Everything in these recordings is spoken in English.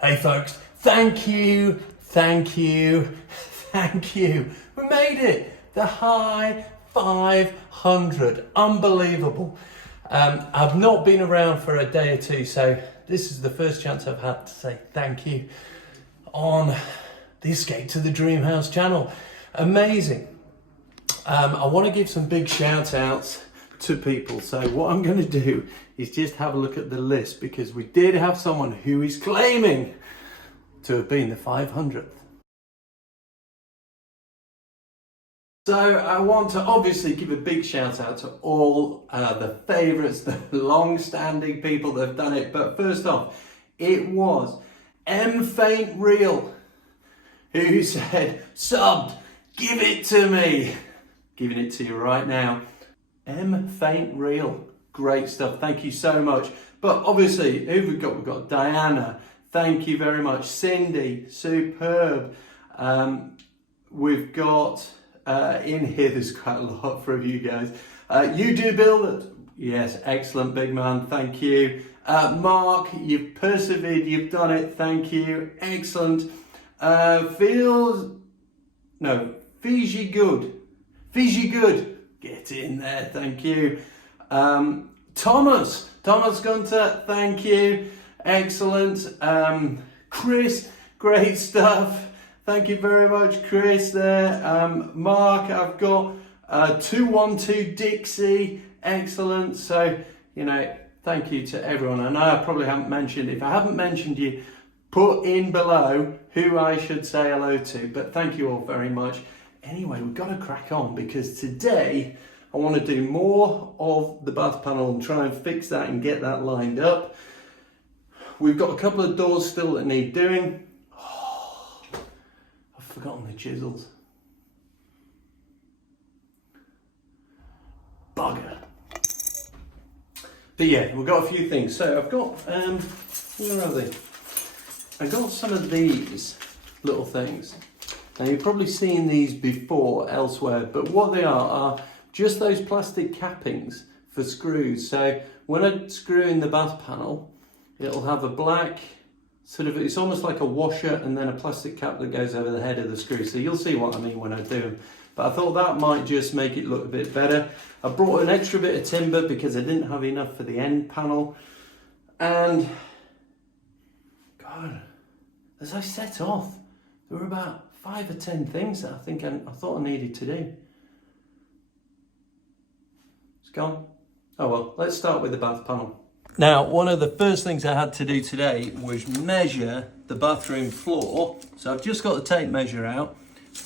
Hey folks, thank you, thank you, thank you. We made it, the high 500, unbelievable. I've not been around for a day or two, so this is the first chance I've had to say thank you on the Escape to the Dream House channel. Amazing. I want to give some big shout outs to people. So what I'm going to do is just have a look at the list, because we did have someone who is claiming to have been the 500th. So I want to obviously give a big shout out to all the favourites, the long-standing people that have done it. But first off, it was M Faint Real who said, "Subbed, give it to me." Giving it to you right now. M Faint Real, great stuff. Thank you so much. But obviously, who have we got? We've got Diana. Thank you very much. Cindy, superb. We've got in here, there's quite a lot from you guys. You do build it. Yes, excellent, big man. Thank you. Mark, you've persevered. You've done it. Thank you. Excellent. Fiji Good. Fiji Good. Get in there. Thank you. Thomas Gunter. Thank you. Excellent. Chris, great stuff. Thank you very much, Chris there. Mark, I've got 212 Dixie. Excellent. So, thank you to everyone. I know I probably haven't mentioned, if I haven't mentioned you, put in below who I should say hello to. But thank you all very much. Anyway, we've got to crack on, because today I want to do more of the bath panel and try and fix that and get that lined up. We've got a couple of doors still that need doing. Oh, I've forgotten the chisels. Bugger. But yeah, we've got a few things. So I've got, where are they? I got some of these little things. Now you've probably seen these before elsewhere, but what they are just those plastic cappings for screws. So when I screw in the bath panel, it'll have a black it's almost like a washer and then a plastic cap that goes over the head of the screw. So you'll see what I mean when I do them. But I thought that might just make it look a bit better. I brought an extra bit of timber because I didn't have enough for the end panel. And God, as I set off, there were about 5 or 10 things that I thought I needed to do. It's gone. Oh well, let's start with the bath panel. Now, one of the first things I had to do today was measure the bathroom floor. So I've just got the tape measure out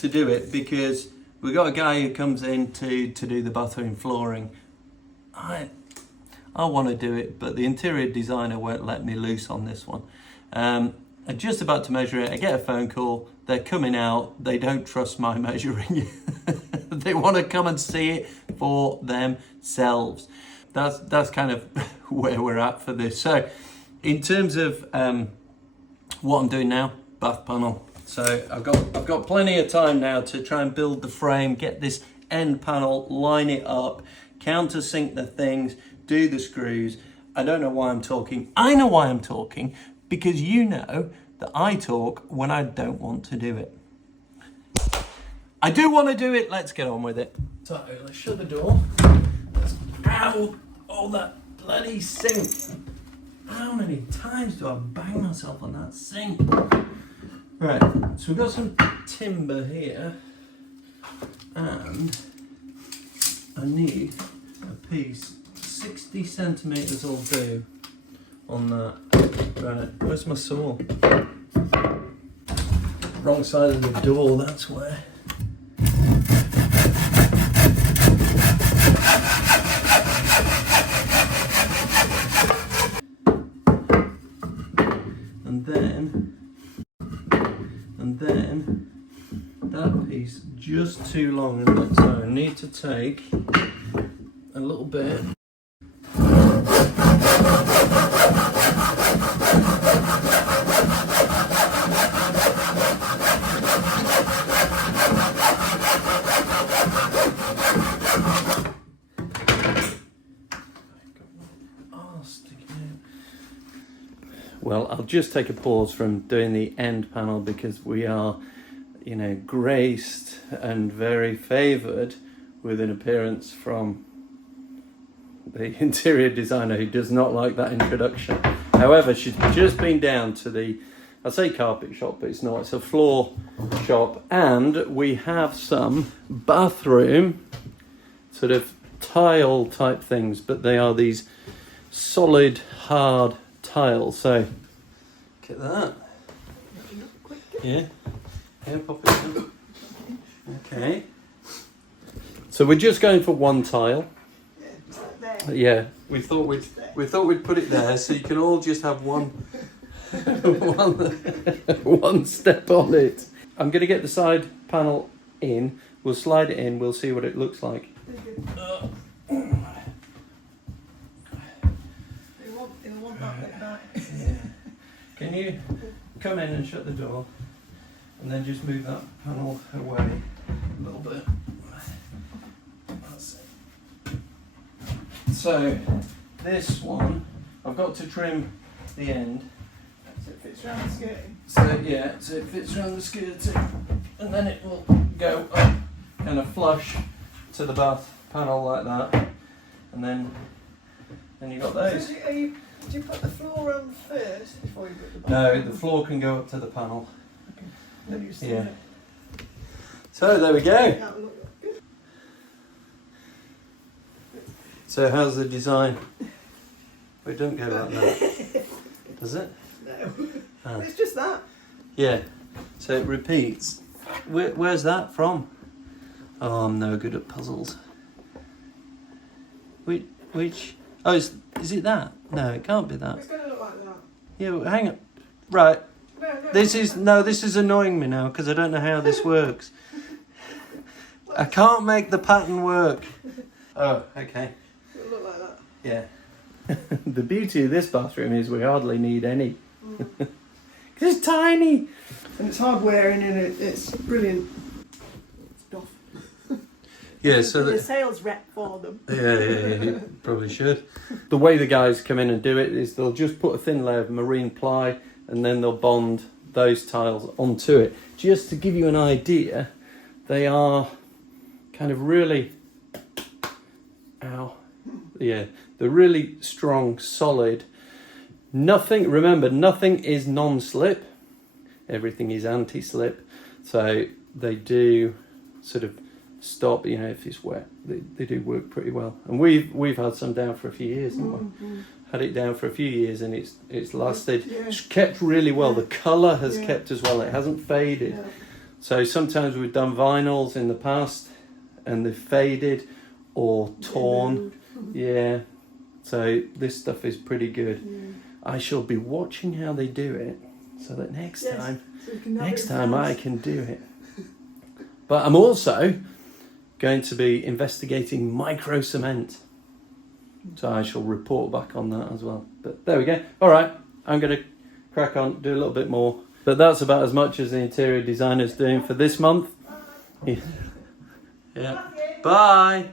to do it, because we've got a guy who comes in to do the bathroom flooring. I want to do it, but the interior designer won't let me loose on this one. I'm just about to measure it. I get a phone call. They're coming out. They don't trust my measuring. They want to come and see it for themselves. That's kind of where we're at for this. So in terms of what I'm doing now, bath panel. So I've got plenty of time now to try and build the frame, get this end panel, line it up, countersink the things, do the screws. I don't know why I'm talking. I know why I'm talking, because you know that I talk when I don't want to do it. I do want to do it. Let's get on with it. So let's shut the door. Ow! Oh, that bloody sink. How many times do I bang myself on that sink? Right, so we've got some timber here, and I need a piece. 60 centimetres will do on that. Right, where's my saw? Wrong side of the door, that's where. And then that piece just too long, and so I need to take a little bit. well, I'll just take a pause from doing the end panel because we are, you know, graced and very favoured with an appearance from the interior designer who does not like that introduction. However, she's just been down to the, I say carpet shop, but it's not, it's a floor shop, and we have some bathroom sort of tile type things, but they are these solid hard tiles. So look at that. Yeah, pop it in. Okay, so we're just going for one tile. Yeah, we thought we'd put it there so you can all just have one one step on it. I'm going to get the side panel in. We'll slide it in. We'll see what it looks like. Can you come in and shut the door, and then just move that panel away a little bit. That's it. So this one, I've got to trim the end. So it fits around the skirting. So yeah, so it fits around the skirting, and then it will go up kind of flush to the bath panel like that, and then you got those. So do you put the floor on first before you put the bath? No, the floor can go up to the panel. Okay. Then you Yeah. So there we go. So how's the design? It don't go like that, does it? No. Ah. It's just that. Yeah. So it repeats. Where's that from? Oh, I'm no good at puzzles. Which? Oh, is it that? No, it can't be that. It's going to look like that. Yeah, well, hang on. Right. No. This is annoying me now because I don't know how this works. I can't make the pattern work. Oh, okay. It'll look like that. Yeah. The beauty of this bathroom is we hardly need any. Because it's tiny. And it's hard wearing and it's brilliant. It's doff. Yeah, so the sales rep for them. Yeah, you probably should. The way the guys come in and do it is they'll just put a thin layer of marine ply and then they'll bond those tiles onto it. Just to give you an idea, they are kind of really, they're really strong, solid. Remember, nothing is non-slip. Everything is anti-slip. So they do sort of stop, if it's wet. They do work pretty well. And we've had some down for a few years, haven't we? Mm-hmm. Had it down for a few years and it's lasted. Yeah. It's kept really well. The colour has kept as well. It hasn't faded. Yeah. So sometimes we've done vinyls in the past and they've faded or torn. Yeah. So this stuff is pretty good. Yeah. I shall be watching how they do it so that next time I can do it. But I'm also going to be investigating micro cement. So I shall report back on that as well. But there we go. All right, I'm going to crack on, do a little bit more. But that's about as much as the interior designer's doing for this month. Yeah. Bye.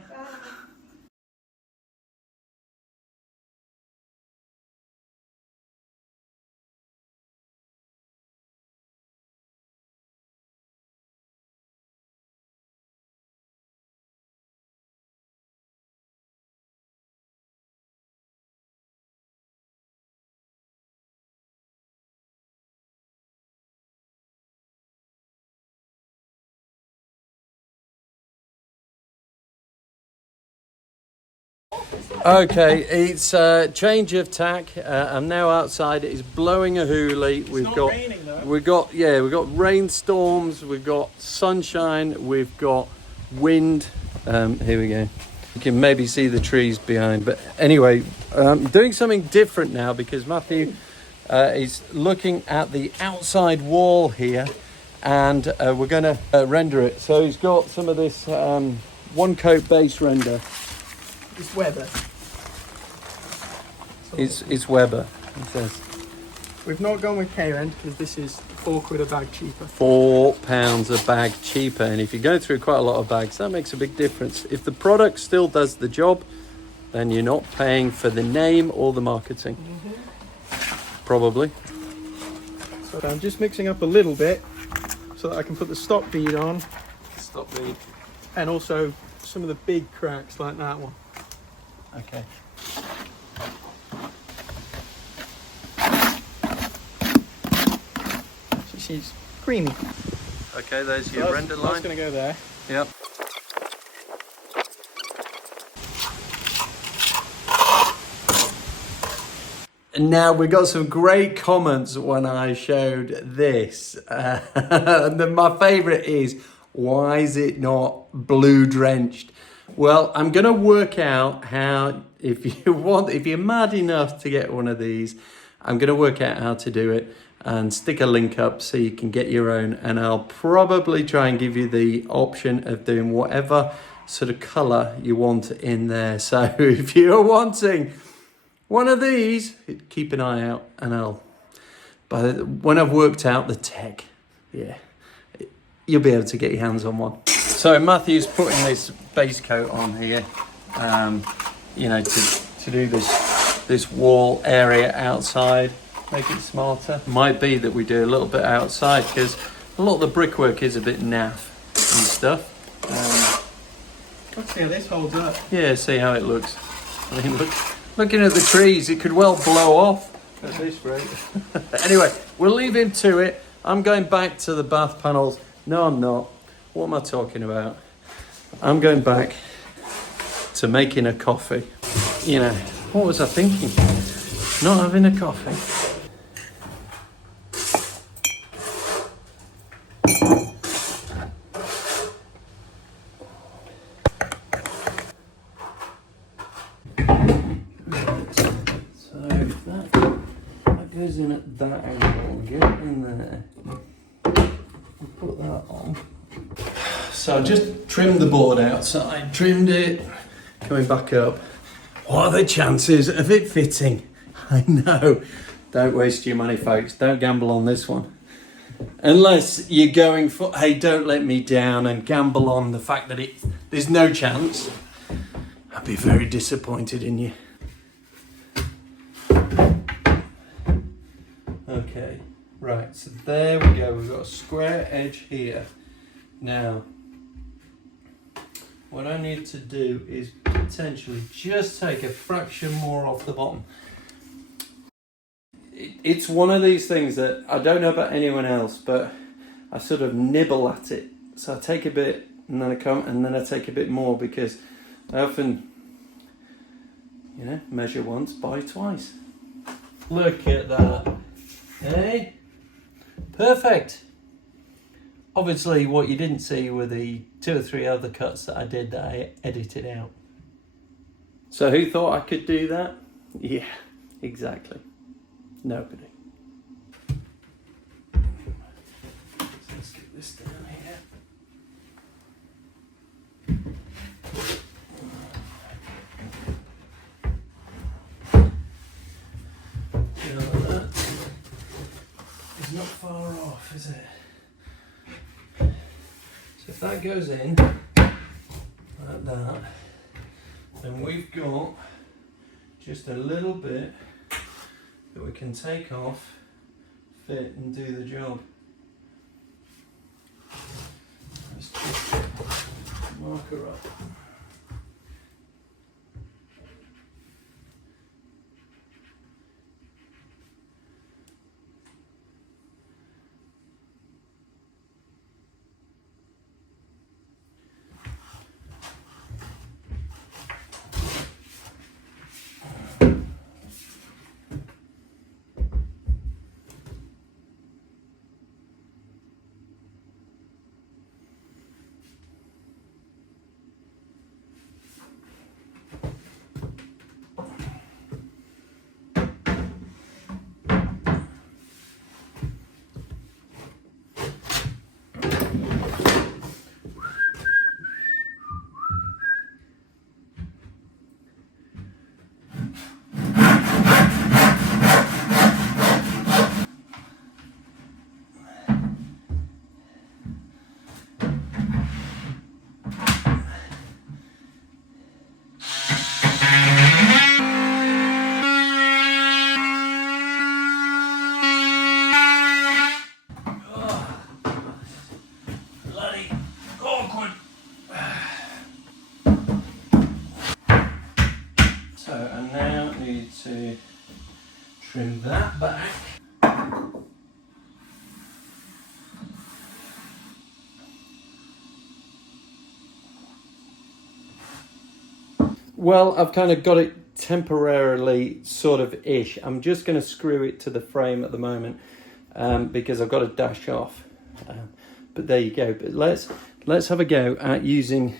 Okay, it's a change of tack. I'm now outside. It's blowing a hoolie. We've got rainstorms. We've got sunshine. We've got wind. Here we go. You can maybe see the trees behind. But anyway, doing something different now because Matthew is looking at the outside wall here, and we're going to render it. So he's got some of this one coat base render. It's Weber. It's Weber, it says. We've not gone with K-Rend because this is £4 a bag cheaper. £4 a bag cheaper, and if you go through quite a lot of bags, that makes a big difference. If the product still does the job, then you're not paying for the name or the marketing. probably. So I'm just mixing up a little bit so that I can put the stop bead on. Stop bead. And also some of the big cracks like that one. Okay. So you see it's creamy. Okay, there's So your that's, render that's line. going to go there. Yep. Now we got some great comments when I showed this. My favourite is, why is it not blue drenched? Well, I'm going to work out how, if you're mad enough to get one of these, I'm going to work out how to do it and stick a link up so you can get your own. And I'll probably try and give you the option of doing whatever sort of colour you want in there. So if you're wanting one of these, keep an eye out, and when I've worked out the tech, yeah, you'll be able to get your hands on one. So Matthew's putting this base coat on here, you know, to do this wall area outside, make it smarter. Might be that we do a little bit outside because a lot of the brickwork is a bit naff and stuff. Let's see how this holds up. Yeah, see how it looks. I mean, looking at the trees, it could well blow off at this rate. Anyway, we'll leave him to it. I'm going back to the bath panels. No, I'm not. What am I talking about? I'm going back to making a coffee. You know, what was I thinking? Not having a coffee. Goes in at that angle, get in there, and put that on. So I just trimmed the board outside, trimmed it, coming back up. What are the chances of it fitting? I know. Don't waste your money, folks. Don't gamble on this one. Unless you're going for, hey, don't let me down, and gamble on the fact that there's no chance. I'd be very disappointed in you. Okay, right, so there we go. We've got a square edge here. Now, what I need to do is potentially just take a fraction more off the bottom. It's one of these things that I don't know about anyone else, but I sort of nibble at it. So I take a bit and then I come and then I take a bit more because I often, you know, measure once, buy twice. Look at that. Hey, perfect. Obviously what you didn't see were the 2 or 3 other cuts that I did that I edited out. So who thought I could do that? Yeah, exactly. Nobody. So let's get this down here. It's not far off, is it? So if that goes in like that, then we've got just a little bit that we can take off, fit and do the job. Let's just mark her up. need to trim that back. Well, I've kind of got it temporarily sort of ish. I'm just going to screw it to the frame at the moment because I've got to dash off. But there you go. But let's have a go at using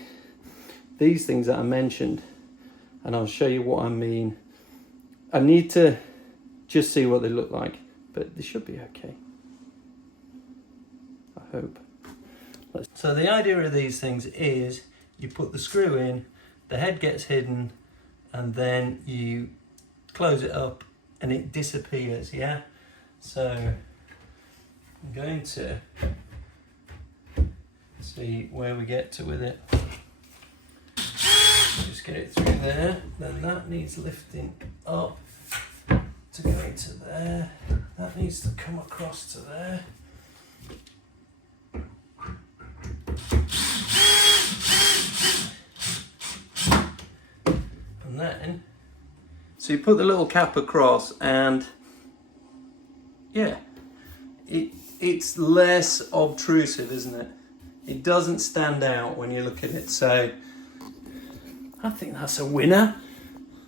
these things that I mentioned, and I'll show you what I mean. I need to just see what they look like, but they should be okay. I hope. So the idea of these things is you put the screw in, the head gets hidden, and then you close it up and it disappears, yeah? So I'm going to see where we get to with it. Just get it through there, then that needs lifting up to go into there. That needs to come across to there. And then, so you put the little cap across and yeah, it's less obtrusive, isn't it? It doesn't stand out when you look at it, so I think that's a winner.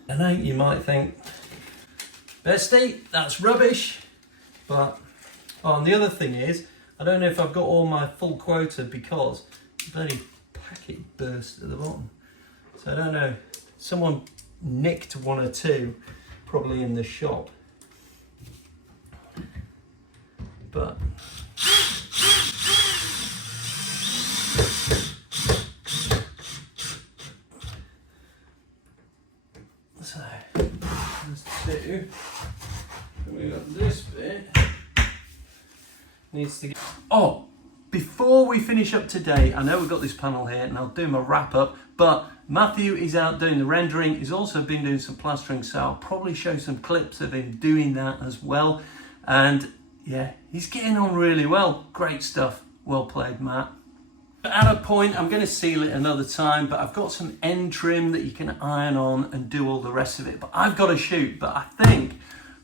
I know you might think, bestie, that's rubbish, but and the other thing is, I don't know if I've got all my full quota because the bloody packet burst at the bottom. So I don't know, someone nicked one or two, probably in the shop. But so let's do. We got this bit. Needs to get. Oh, before we finish up today, I know we've got this panel here, and I'll do my wrap up. But Matthew is out doing the rendering. He's also been doing some plastering, so I'll probably show some clips of him doing that as well. And yeah, he's getting on really well. Great stuff. Well played, Matt. At a point, I'm going to seal it another time, but I've got some end trim that you can iron on and do all the rest of it. But I've got to shoot. But I think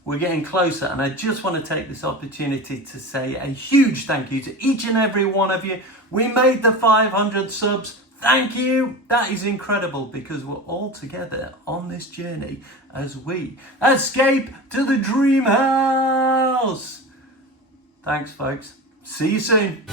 we're getting closer, and I just want to take this opportunity to say a huge thank you to each and every one of you. We made the 500 subs. Thank you. That is incredible because we're all together on this journey as we escape to the dream house. Thanks, folks. See you soon.